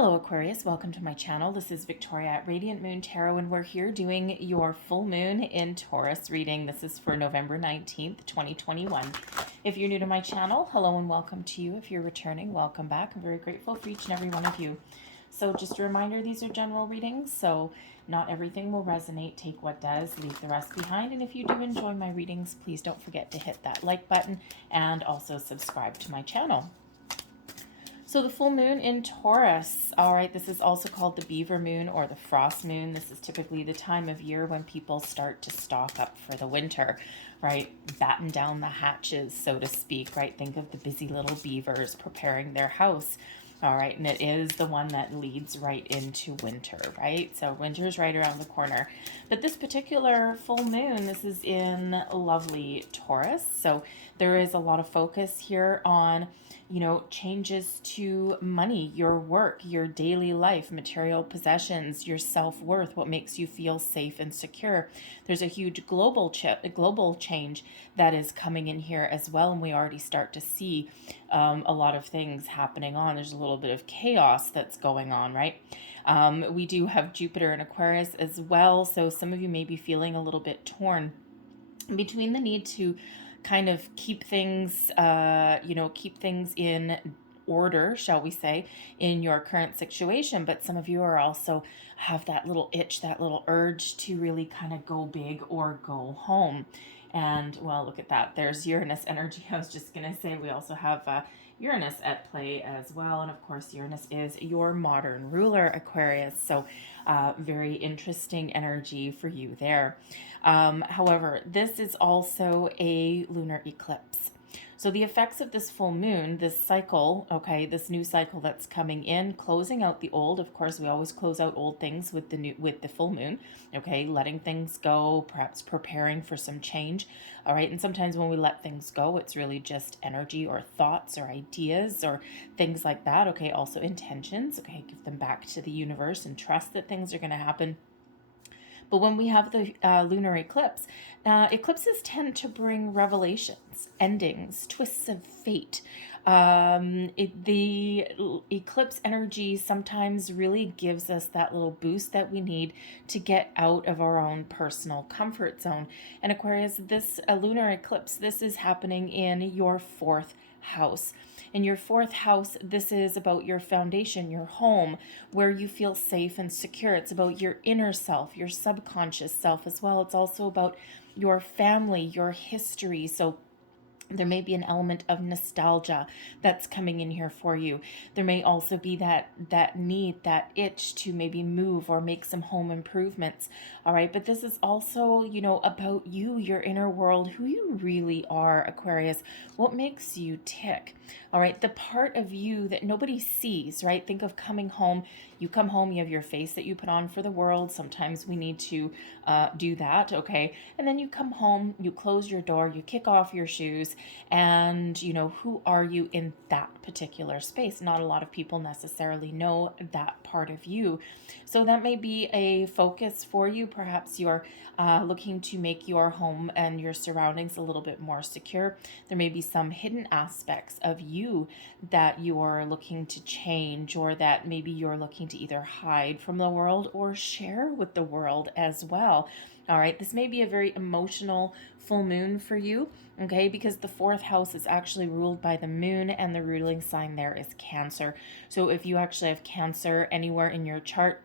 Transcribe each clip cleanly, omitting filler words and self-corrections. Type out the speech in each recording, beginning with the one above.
Hello Aquarius, welcome to my channel. This is Victoria at Radiant Moon Tarot, and we're here doing your full moon in Taurus reading. This is for November 19th, 2021. If you're new to my channel, hello and welcome to you. If you're returning, welcome back. I'm very grateful for each and every one of you. So just a reminder, these are general readings, so not everything will resonate. Take what does, leave the rest behind. And if you do enjoy my readings, please don't forget to hit that like button and also subscribe to my channel. So the full moon in Taurus, all right, this is also called the beaver moon or the frost moon. This is typically the time of year when people start to stock up for the winter, right? Batten down the hatches, so to speak, right? Think of the busy little beavers preparing their house. All right, and it is the one that leads right into winter, right? So winter's right around the corner. But this particular full moon, this is in lovely Taurus. So there is a lot of focus here on, you know, changes to money, your work, your daily life, material possessions, your self-worth, what makes you feel safe and secure. There's a huge global change that is coming in here as well, and we already start to see a lot of things happening on. There's a little bit of chaos that's going on, right? We do have Jupiter in Aquarius as well, so some of you may be feeling a little bit torn between the need to kind of keep things, keep things in order, shall we say, in your current situation. But some of you are also have that little itch, that little urge to really kind of go big or go home. And well, look at that. There's Uranus energy. I was just going to say we also have Uranus at play as well. And of course, Uranus is your modern ruler, Aquarius. So very interesting energy for you there. However, this is also a lunar eclipse. So the effects of this full moon, this cycle, okay, this new cycle that's coming in, closing out the old. Of course, we always close out old things with the full moon, okay, letting things go, perhaps preparing for some change. All right, and sometimes when we let things go, it's really just energy or thoughts or ideas or things like that. Okay, also intentions. Okay, give them back to the universe and trust that things are going to happen. But when we have the lunar eclipse, eclipses tend to bring revelations, endings, twists of fate. The eclipse energy sometimes really gives us that little boost that we need to get out of our own personal comfort zone. And Aquarius, this lunar eclipse, this is happening in your fourth house. In your fourth house, this is about your foundation, your home, where you feel safe and secure. It's about your inner self, your subconscious self as well. It's also about your family, your history. So there may be an element of nostalgia that's coming in here for you. There may also be that need, that itch to maybe move or make some home improvements. All right, but this is also, you know, about you, your inner world, who you really are, Aquarius, what makes you tick. All right, the part of you that nobody sees, right? Think of coming home. You come home, you have your face that you put on for the world. Sometimes we need to do that, okay? And then you come home, you close your door, you kick off your shoes, and you know, who are you in that particular space? Not a lot of people necessarily know that part of you. So that may be a focus for you. Perhaps you're looking to make your home and your surroundings a little bit more secure. There may be some hidden aspects of you that you're looking to change, or that maybe you're looking to either hide from the world or share with the world as well. All right, this may be a very emotional full moon for you, okay, because the fourth house is actually ruled by the moon, and the ruling sign there is Cancer. So if you actually have Cancer anywhere in your chart,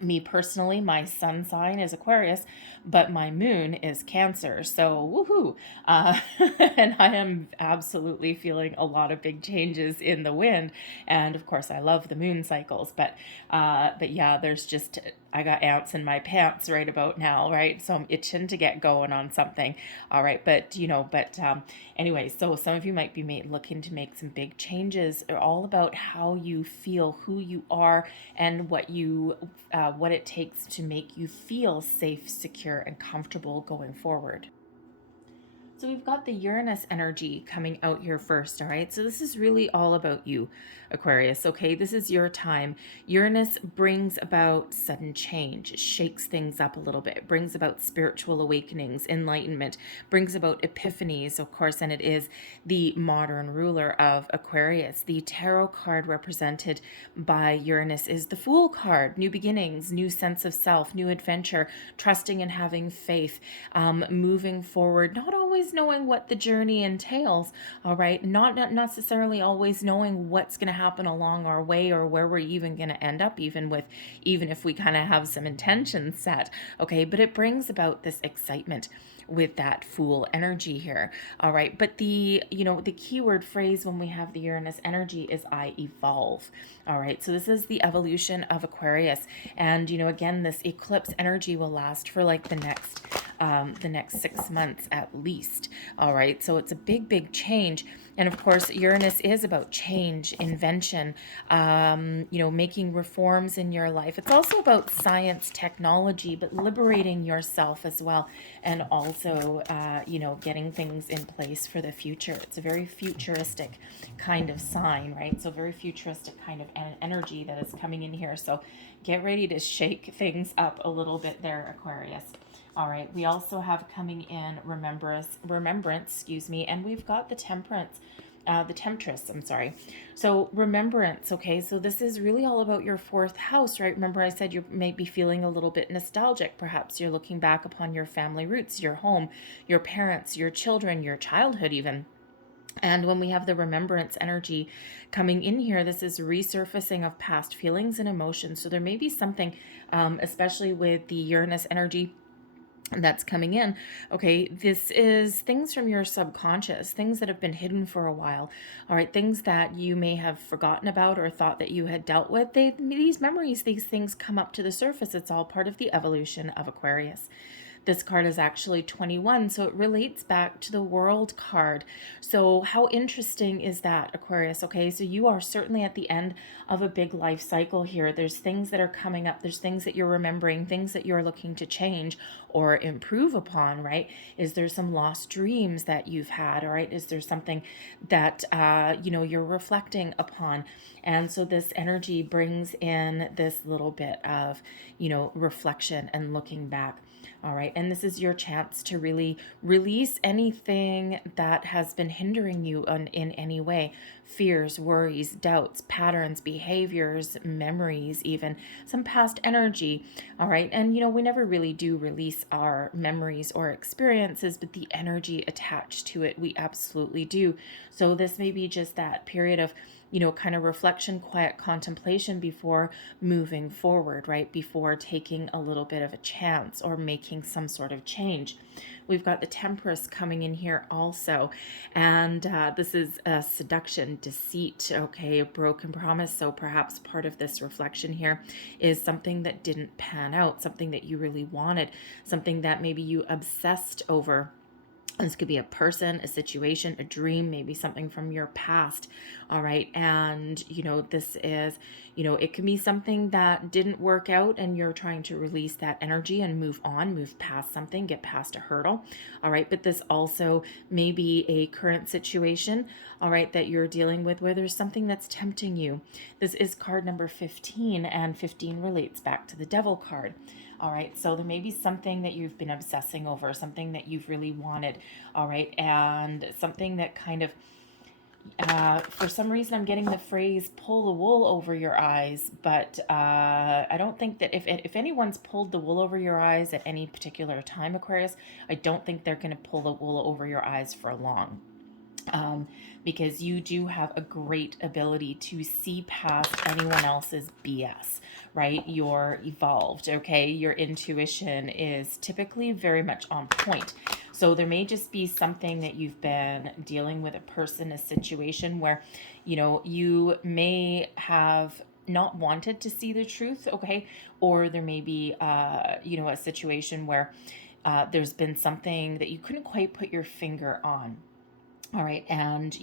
me personally, my sun sign is Aquarius, but my moon is Cancer. So woohoo! And I am absolutely feeling a lot of big changes in the wind. And of course, I love the moon cycles. But yeah, there's just, I got ants in my pants right about now, right? So I'm itching to get going on something. All right, but anyway, so some of you might be looking to make some big changes. They're all about how you feel, who you are, and what it takes to make you feel safe, secure, and comfortable going forward. So we've got the Uranus energy coming out here first, all right? So this is really all about you, Aquarius, okay? This is your time. Uranus brings about sudden change. It shakes things up a little bit. It brings about spiritual awakenings, enlightenment, brings about epiphanies, of course, and it is the modern ruler of Aquarius. The tarot card represented by Uranus is the Fool card, new beginnings, new sense of self, new adventure, trusting and having faith, moving forward, not always knowing what the journey entails, all right, not necessarily always knowing what's going to happen along our way or where we're even going to end up, even if we kind of have some intentions set, okay, but it brings about this excitement with that Fool energy here, all right. But the keyword phrase when we have the Uranus energy is I evolve, all right. So this is the evolution of Aquarius, and again, this eclipse energy will last for like the next 6 months at least, all right. So it's a big change. And of course, Uranus is about change, invention, making reforms in your life. It's also about science, technology, but liberating yourself as well. And also, getting things in place for the future. It's a very futuristic kind of sign, right? So very futuristic kind of energy that is coming in here. So get ready to shake things up a little bit there, Aquarius. All right, we also have coming in remembrance, and we've got the temptress, I'm sorry. So remembrance, okay, so this is really all about your fourth house, right? Remember I said you may be feeling a little bit nostalgic. Perhaps you're looking back upon your family roots, your home, your parents, your children, your childhood even. And when we have the remembrance energy coming in here, this is resurfacing of past feelings and emotions. So there may be something, especially with the Uranus energy that's coming in, okay, this is things from your subconscious, things that have been hidden for a while, all right, things that you may have forgotten about or thought that you had dealt with. These memories, these things come up to the surface. It's all part of the evolution of Aquarius. This card is actually 21, so it relates back to the World card. So how interesting is that, Aquarius? Okay, so you are certainly at the end of a big life cycle here. There's things that are coming up. There's things that you're remembering, things that you're looking to change or improve upon, right? Is there some lost dreams that you've had, all right? Is there something that, you're reflecting upon? And so this energy brings in this little bit of, reflection and looking back. All right, and this is your chance to really release anything that has been hindering you in any way. Fears, worries, doubts, patterns, behaviors, memories, even some past energy. All right, and we never really do release our memories or experiences, but the energy attached to it, we absolutely do. So this may be just that period of kind of reflection, quiet contemplation before moving forward, right? Before taking a little bit of a chance or making some sort of change. We've got the Temperance coming in here also. And this is seduction, deceit, okay, a broken promise. So perhaps part of this reflection here is something that didn't pan out, something that you really wanted, something that maybe you obsessed over. This could be a person, a situation, a dream, maybe something from your past. All right. And, this is, it can be something that didn't work out and you're trying to release that energy and move on, move past something, get past a hurdle. All right. But this also may be a current situation, all right, that you're dealing with where there's something that's tempting you. This is card number 15, and 15 relates back to the Devil card. All right, so there may be something that you've been obsessing over, something that you've really wanted, all right, and something that kind of, for some reason I'm getting the phrase pull the wool over your eyes, but I don't think that if anyone's pulled the wool over your eyes at any particular time, Aquarius, I don't think they're going to pull the wool over your eyes for long. Because you do have a great ability to see past anyone else's BS, right? You're evolved, okay? Your intuition is typically very much on point. So there may just be something that you've been dealing with, a person, a situation where, you may have not wanted to see the truth, okay? Or there may be, a situation where there's been something that you couldn't quite put your finger on. All right. And,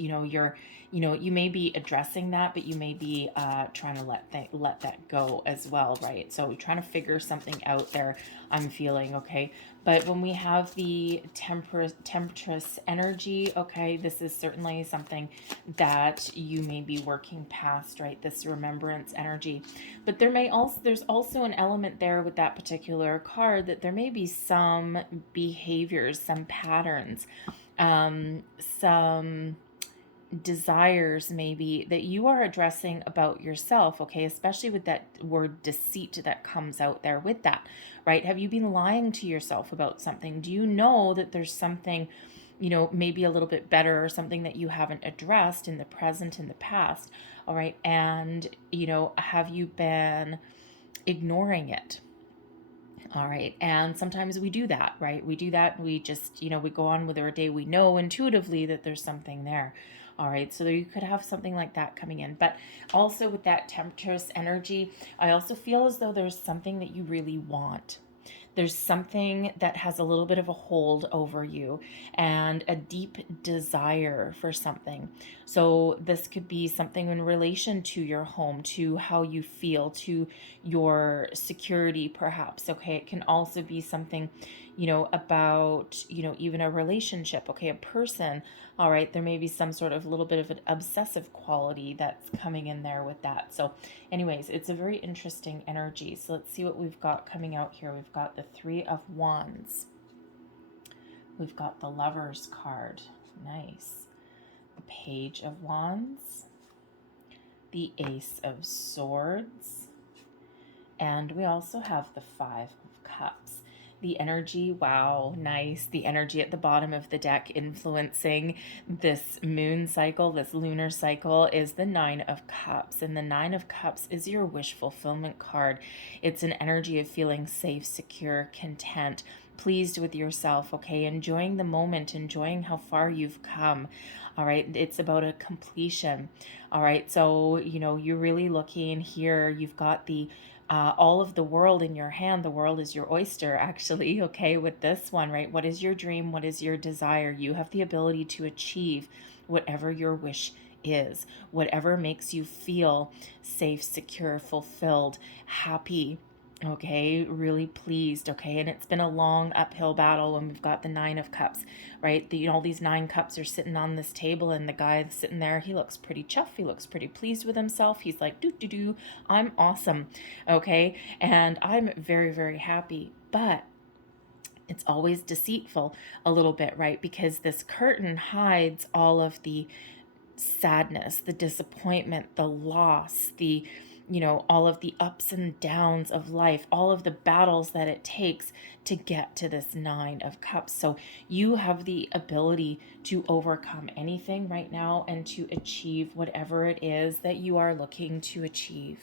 you know, you may be addressing that, but you may be trying to let that go as well, right? So we're trying to figure something out there, I'm feeling, okay? But when we have the temptress energy, okay, this is certainly something that you may be working past, right? This remembrance energy. But there's also an element there with that particular card that there may be some behaviors, some patterns, some desires maybe that you are addressing about yourself, okay, especially with that word deceit that comes out there with that, right? Have you been lying to yourself about something? Do you know that there's something, you know, maybe a little bit better, or something that you haven't addressed in the present, in the past? All right. And, you know, have you been ignoring it? All right. And sometimes we do that, right? We do that. We just, you know, we go on with our day. We know intuitively that there's something there. All right. So you could have something like that coming in. But also with that temptress energy, I also feel as though there's something that you really want. There's something that has a little bit of a hold over you and a deep desire for something. So this could be something in relation to your home, to how you feel, to your security perhaps. Okay, it can also be something, you know, about, you know, even a relationship, okay, a person. All right, there may be some sort of little bit of an obsessive quality that's coming in there with that. So anyways, it's a very interesting energy. So let's see what we've got coming out here. We've got the Three of Wands. We've got the Lover's card. Nice. The Page of Wands. The Ace of Swords. And we also have the Five of Cups. The energy, wow, nice. The energy at the bottom of the deck influencing this moon cycle, this lunar cycle, is the Nine of Cups. And the Nine of Cups is your wish fulfillment card. It's an energy of feeling safe, secure, content, pleased with yourself, okay? Enjoying the moment, enjoying how far you've come. All right, it's about a completion. All right, so, you know, you're really looking here. You've got the all of the world in your hand. The world is your oyster, actually, okay, with this one, right? What is your dream? What is your desire? You have the ability to achieve whatever your wish is, whatever makes you feel safe, secure, fulfilled, happy, okay, really pleased, okay? And it's been a long uphill battle when we've got the Nine of Cups, right? You know, all these 9 cups are sitting on this table, and the guy sitting there, he looks pretty chuffed, he looks pretty pleased with himself. He's like, do, I'm awesome, okay? And I'm very, very happy. But it's always deceitful a little bit, right? Because this curtain hides all of the sadness, the disappointment, the loss, the, you know, all of the ups and downs of life, all of the battles that it takes to get to this Nine of Cups. So you have the ability to overcome anything right now and to achieve whatever it is that you are looking to achieve.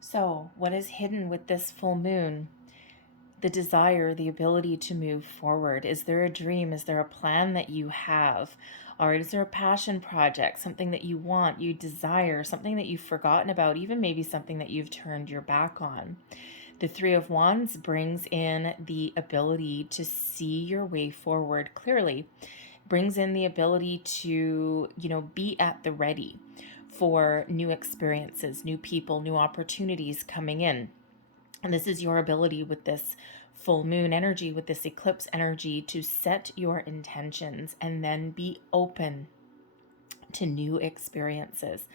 So what is hidden with this full moon? The desire, the ability to move forward. Is there a dream? Is there a plan that you have? Or is there a passion project, something that you want, you desire, something that you've forgotten about, even maybe something that you've turned your back on? The Three of Wands brings in the ability to see your way forward clearly, brings in the ability to, you know, be at the ready for new experiences, new people, new opportunities coming in. And this is your ability with this full moon energy, with this eclipse energy, to set your intentions and then be open to new experiences.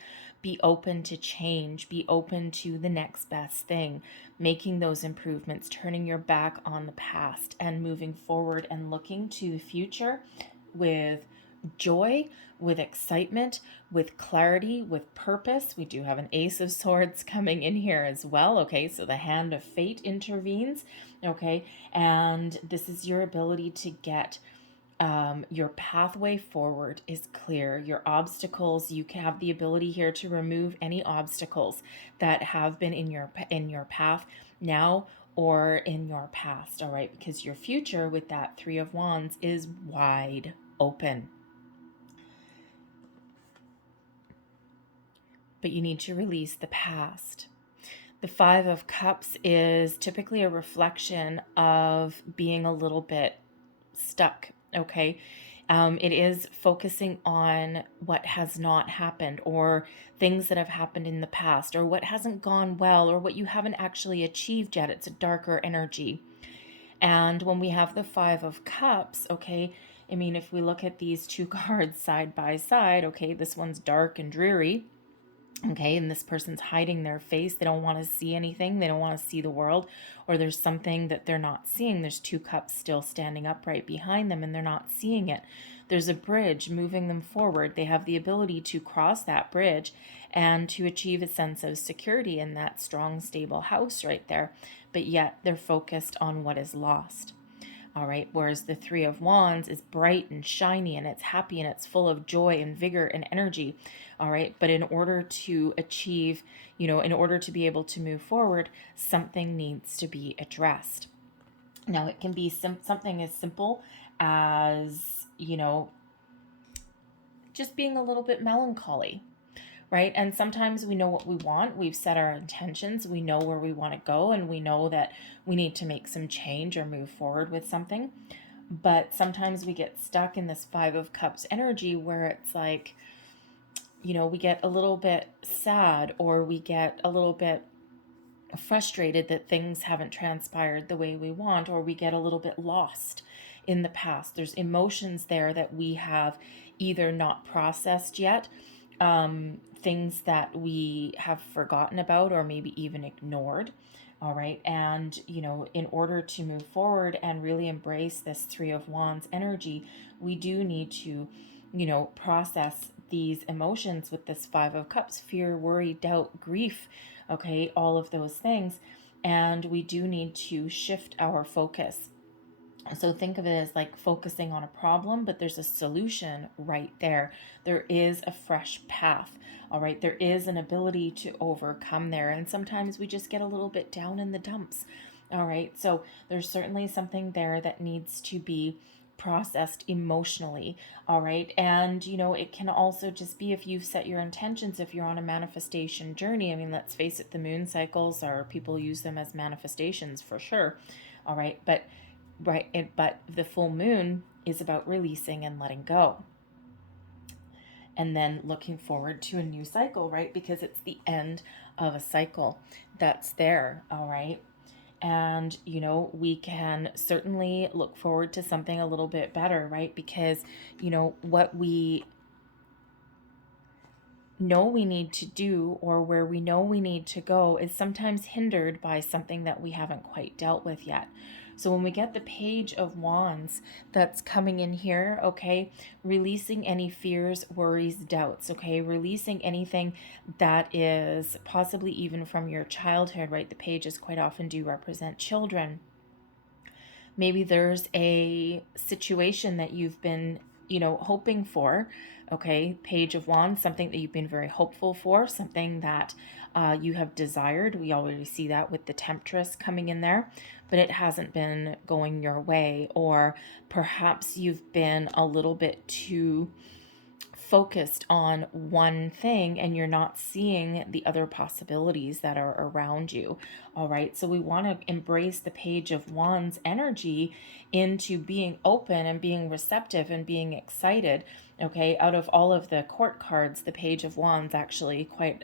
Be open to change. Be open to the next best thing, making those improvements, turning your back on the past and moving forward and looking to the future with joy, with excitement, with clarity, with purpose. We do have an Ace of Swords coming in here as well, okay? So the hand of fate intervenes, okay? And this is your ability to get your pathway forward is clear. Your obstacles, you can have the ability here to remove any obstacles that have been in your path now or in your past, all right? Because your future with that Three of Wands is wide open. But you need to release the past. The Five of Cups is typically a reflection of being a little bit stuck, okay? It is focusing on what has not happened, or things that have happened in the past, or what hasn't gone well, or what you haven't actually achieved yet. It's a darker energy. And when we have the Five of Cups, okay, I mean, if we look at these two cards side by side, okay, this one's dark and dreary. Okay, and this person's hiding their face. They don't want to see anything. They don't want to see the world, or there's something that they're not seeing. There's two cups still standing upright behind them, and they're not seeing it. There's a bridge moving them forward. They have the ability to cross that bridge and to achieve a sense of security in that strong, stable house right there. But yet they're focused on what is lost. All right, whereas the Three of Wands is bright and shiny, and it's happy, and it's full of joy and vigor and energy. All right, but in order to achieve, in order to be able to move forward, something needs to be addressed. Now, it can be something as simple as, just being a little bit melancholy, right? And sometimes we know what we want. We've set our intentions. We know where we want to go, and we know that we need to make some change or move forward with something. But sometimes we get stuck in this Five of Cups energy where it's like, we get a little bit sad, or we get a little bit frustrated that things haven't transpired the way we want, or we get a little bit lost in the past. There's emotions there that we have either not processed yet, things that we have forgotten about, or maybe even ignored. All right. And, in order to move forward and really embrace this Three of Wands energy, we do need to, process these emotions with this Five of Cups: fear, worry, doubt, grief. Okay. All of those things. And we do need to shift our focus. So think of it as like focusing on a problem, but there's a solution right there. There is a fresh path. All right. There is an ability to overcome there. And sometimes we just get a little bit down in the dumps. All right. So there's certainly something there that needs to be processed emotionally. All right. And, it can also just be, if you've set your intentions, if you're on a manifestation journey. I mean, let's face it, the moon cycles, are people use them as manifestations for sure. All right. But the full moon is about releasing and letting go, and then looking forward to a new cycle, right? Because it's the end of a cycle that's there. All right. And, we can certainly look forward to something a little bit better, right? Because, what we know we need to do, or where we know we need to go, is sometimes hindered by something that we haven't quite dealt with yet. So when we get the Page of Wands that's coming in here, okay, releasing any fears, worries, doubts, okay, releasing anything that is possibly even from your childhood, right? The pages quite often do represent children. Maybe there's a situation that you've been, hoping for, okay, Page of Wands, something that you've been very hopeful for, something that you have desired. We already see that with the Temptress coming in there, but it hasn't been going your way, or perhaps you've been a little bit too focused on one thing and you're not seeing the other possibilities that are around you. All right. So we want to embrace the Page of Wands energy into being open and being receptive and being excited. Okay. Out of all of the court cards, the Page of Wands actually quite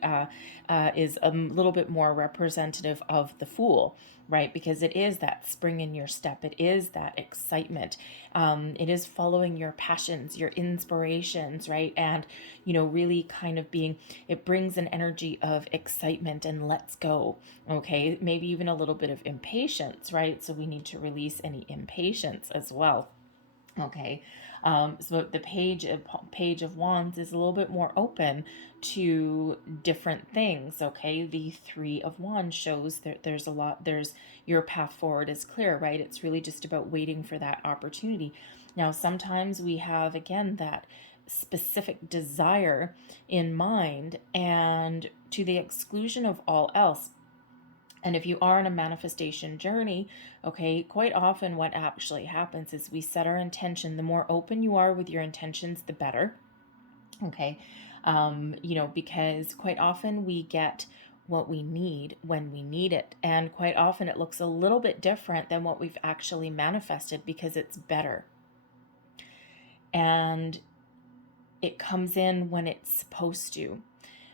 is a little bit more representative of the Fool, right? Because it is that spring in your step. It is that excitement. It is following your passions, your inspirations, right? And, really kind of it brings an energy of excitement and let's go. Okay. Maybe even a little bit of impatience, right? So we need to release any impatience as well. Okay. So the Page of Wands is a little bit more open to different things. Okay. The Three of Wands shows that there's your path forward is clear, right? It's really just about waiting for that opportunity. Now, sometimes we have, again, that specific desire in mind, and to the exclusion of all else. And if you are on a manifestation journey, okay, quite often what actually happens is we set our intention. The more open you are with your intentions, the better. Okay. Because quite often we get what we need when we need it. And quite often it looks a little bit different than what we've actually manifested because it's better. and it comes in when it's supposed to.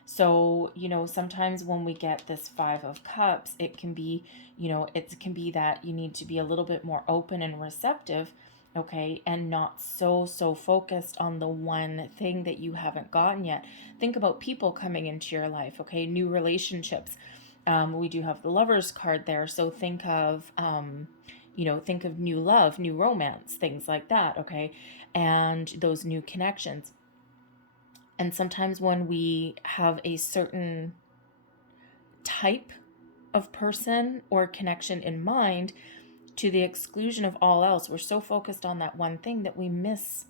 So, sometimes when we get this Five of Cups, it can be, it can be that you need to be a little bit more open and receptive, okay, and not so focused on the one thing that you haven't gotten yet. Think about people coming into your life, okay, new relationships. We do have the Lovers card there, so think of, think of new love, new romance, things like that, okay, and those new connections. And sometimes when we have a certain type of person or connection in mind, to the exclusion of all else, we're so focused on that one thing that we miss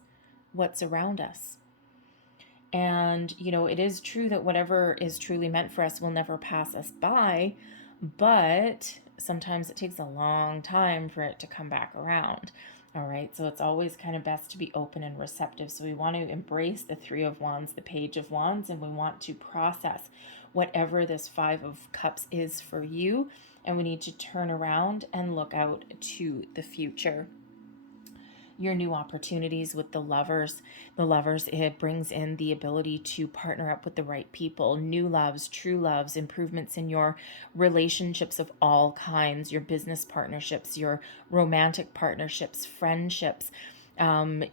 what's around us. And, it is true that whatever is truly meant for us will never pass us by, but sometimes it takes a long time for it to come back around. All right, so it's always kind of best to be open and receptive. So we want to embrace the Three of Wands, the Page of Wands, and we want to process whatever this Five of Cups is for you. And we need to turn around and look out to the future. Your new opportunities with the Lovers. The Lovers, it brings in the ability to partner up with the right people, new loves, true loves, improvements in your relationships of all kinds, your business partnerships, your romantic partnerships, friendships,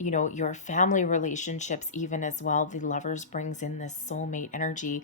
your family relationships even as well. The Lovers brings in this soulmate energy,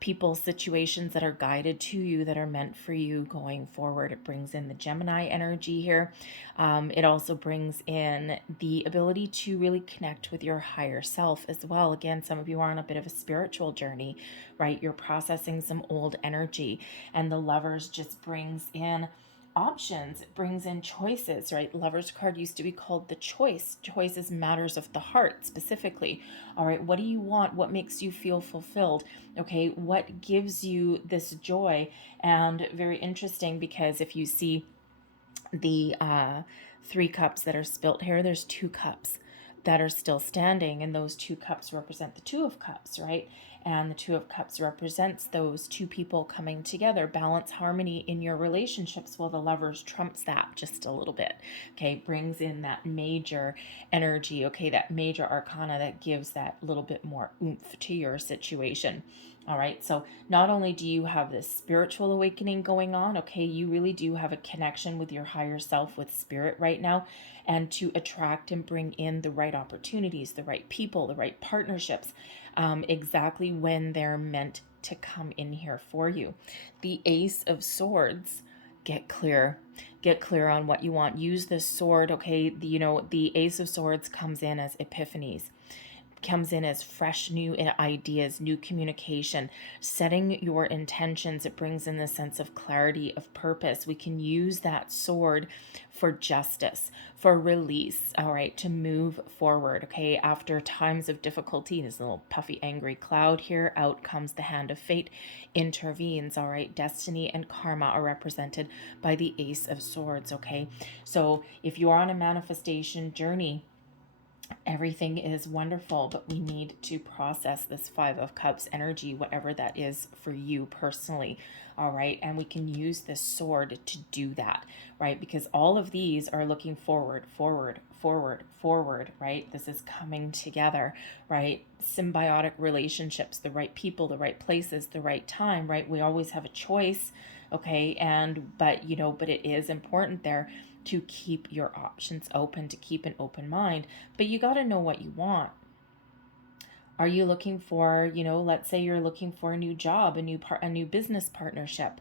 people, situations that are guided to you, that are meant for you going forward. It brings in the Gemini energy here. It also brings in the ability to really connect with your higher self as well. Again, some of you are on a bit of a spiritual journey, right? You're processing some old energy, and the Lovers just brings in options. It brings in choices, right? Lover's card used to be called the choice. Choice is matters of the heart specifically. All right, what do you want? What makes you feel fulfilled? Okay, what gives you this joy? And very interesting, because if you see the three cups that are spilt here, there's two cups that are still standing, and those two cups represent the Two of Cups, right? And the Two of Cups represents those two people coming together, balance, harmony in your relationships. Well, the Lovers trumps that just a little bit, okay? Brings in that major energy, okay? That major arcana that gives that little bit more oomph to your situation. All right, so not only do you have this spiritual awakening going on, okay, you really do have a connection with your higher self, with spirit right now, and to attract and bring in the right opportunities, the right people, the right partnerships, exactly when they're meant to come in here for you. The Ace of Swords, get clear on what you want. Use this sword, okay? The Ace of Swords comes in as epiphanies, comes in as fresh new ideas, new communication, setting your intentions. It brings in the sense of clarity, of purpose. We can use that sword for justice, for release, all right, to move forward, okay? After times of difficulty, this little puffy, angry cloud here, out comes the hand of fate, intervenes, all right? Destiny and karma are represented by the Ace of Swords, okay? So if you're on a manifestation journey, everything is wonderful, but we need to process this Five of Cups energy, whatever that is for you personally. All right. And we can use this sword to do that, right? Because all of these are looking forward, right? This is coming together, right? Symbiotic relationships, the right people, the right places, the right time, right? We always have a choice. Okay. But it is important there to keep your options open, to keep an open mind, but you got to know what you want. Are you looking for, let's say you're looking for a new job, a new business partnership,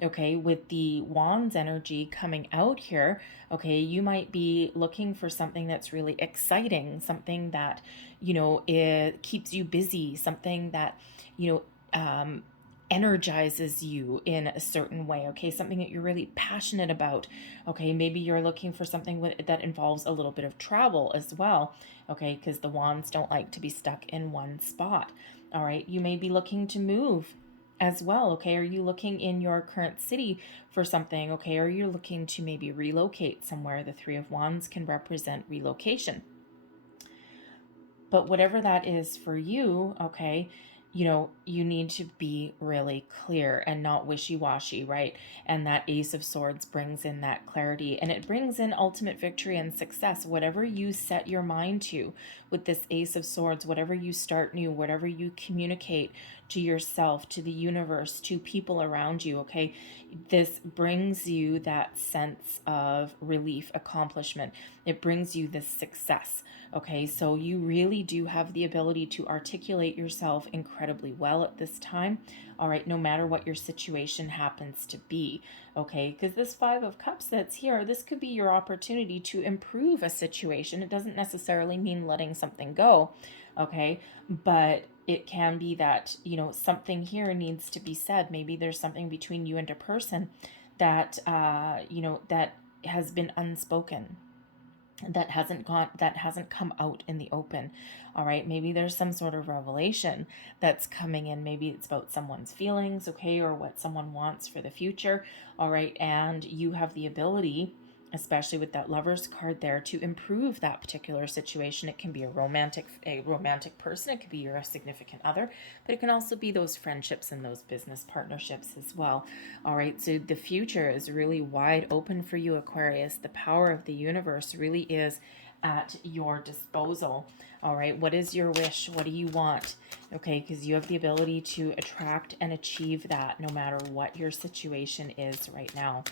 okay? With the Wands energy coming out here, okay, you might be looking for something that's really exciting, something that, it keeps you busy, something that, energizes you in a certain way, okay? Something that you're really passionate about, okay? Maybe you're looking for something that involves a little bit of travel as well, okay? Because the Wands don't like to be stuck in one spot, all right? You may be looking to move as well, okay? Are you looking in your current city for something, okay? Or you're looking to maybe relocate somewhere. The Three of Wands can represent relocation. But whatever that is for you, okay, you know, you need to be really clear and not wishy-washy, right? And that Ace of Swords brings in that clarity, and it brings in ultimate victory and success. Whatever you set your mind to with this Ace of Swords, whatever you start new, whatever you communicate to yourself, to the universe, to people around you, okay? This brings you that sense of relief, accomplishment. It brings you this success. Okay, so you really do have the ability to articulate yourself incredibly well at this time. All right, no matter what your situation happens to be. Okay, because this Five of Cups that's here, this could be your opportunity to improve a situation. It doesn't necessarily mean letting something go. Okay, but it can be that, you know, something here needs to be said. Maybe there's something between you and a person that, you know, that has been unspoken, that hasn't come out in the open. All right, maybe there's some sort of revelation that's coming in. Maybe it's about someone's feelings, okay, or what someone wants for the future. All right, and you have the ability, especially with that Lover's card there, to improve that particular situation. It can be a romantic person, it could be your significant other, but it can also be those friendships and those business partnerships as well. All right, so the future is really wide open for you, Aquarius. The power of the universe really is at your disposal. All right, what is your wish? What do you want? Okay, because you have the ability to attract and achieve that no matter what your situation is right now.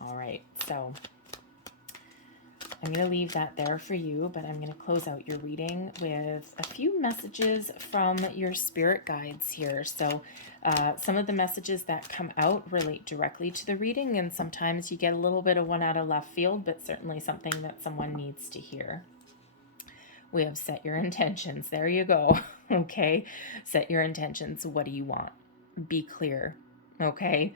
All right, so I'm going to leave that there for you, but I'm going to close out your reading with a few messages from your spirit guides here. So some of the messages that come out relate directly to the reading, and sometimes you get a little bit of one out of left field, but certainly something that someone needs to hear. We have set your intentions. There you go. Okay, set your intentions. What do you want? Be clear. Okay,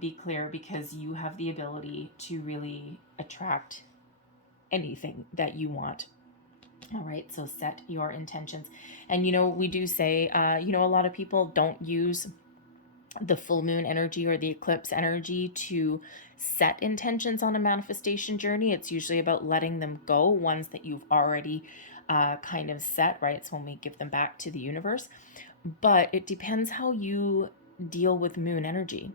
be clear, because you have the ability to really attract anything that you want. All right, so set your intentions. And, you know, we do say, you know, a lot of people don't use the full moon energy or the eclipse energy to set intentions on a manifestation journey. It's usually about letting them go, ones that you've already kind of set, right? It's when we give them back to the universe. But it depends how you deal with moon energy.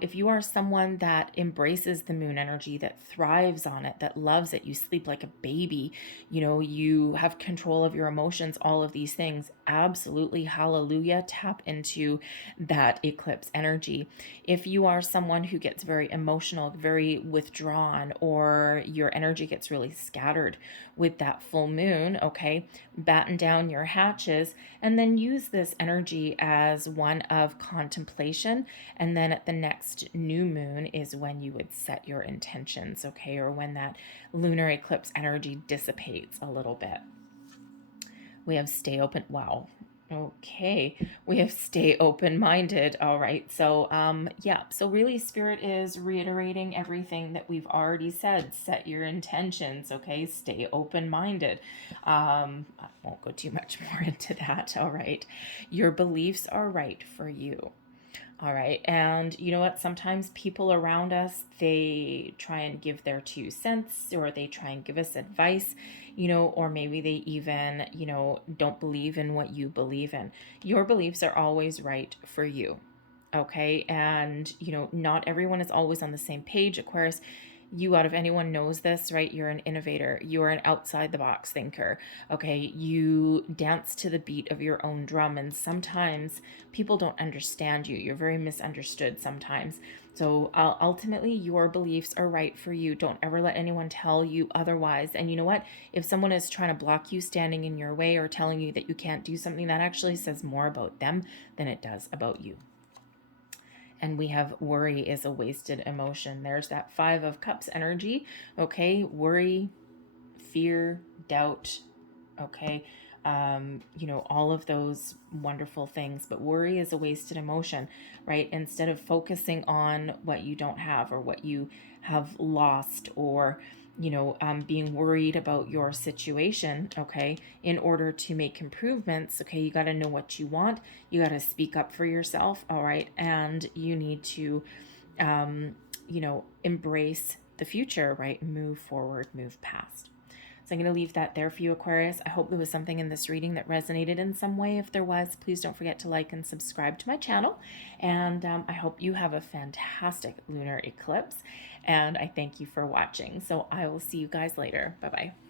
If you are someone that embraces the moon energy, that thrives on it, that loves it, you sleep like a baby, you know, you have control of your emotions, all of these things, absolutely, hallelujah, tap into that eclipse energy. If you are someone who gets very emotional, very withdrawn, or your energy gets really scattered with that full moon, okay, batten down your hatches and then use this energy as one of contemplation. And then at the next new moon is when you would set your intentions, okay, or when that lunar eclipse energy dissipates a little bit. We have stay open. Wow. Okay, we have stay open-minded. All right, so yeah, so really Spirit is reiterating everything that we've already said. Set your intentions, okay, stay open-minded. I won't go too much more into that. All right, your beliefs are right for you. All right. And you know what? Sometimes people around us, they try and give their 2 cents, or they try and give us advice, you know, or maybe they even, you know, don't believe in what you believe in. Your beliefs are always right for you. Okay. And, you know, not everyone is always on the same page. Aquarius, you out of anyone knows this, right? You're an innovator. You're an outside the box thinker. Okay. You dance to the beat of your own drum. And sometimes people don't understand you. You're very misunderstood sometimes. So ultimately, your beliefs are right for you. Don't ever let anyone tell you otherwise. And you know what? If someone is trying to block you, standing in your way, or telling you that you can't do something, that actually says more about them than it does about you. And we have worry is a wasted emotion. There's that 5 of Cups energy. Okay, worry, fear, doubt. Okay, you know, all of those wonderful things. But worry is a wasted emotion, right? Instead of focusing on what you don't have, or what you have lost, or you know, being worried about your situation, okay, in order to make improvements, okay, you got to know what you want. You got to speak up for yourself, all right, and you need to, you know, embrace the future, right? Move forward, move past. So I'm going to leave that there for you, Aquarius. I hope there was something in this reading that resonated in some way. If there was, please don't forget to like and subscribe to my channel. And I hope you have a fantastic lunar eclipse. And I thank you for watching. So I will see you guys later. Bye-bye.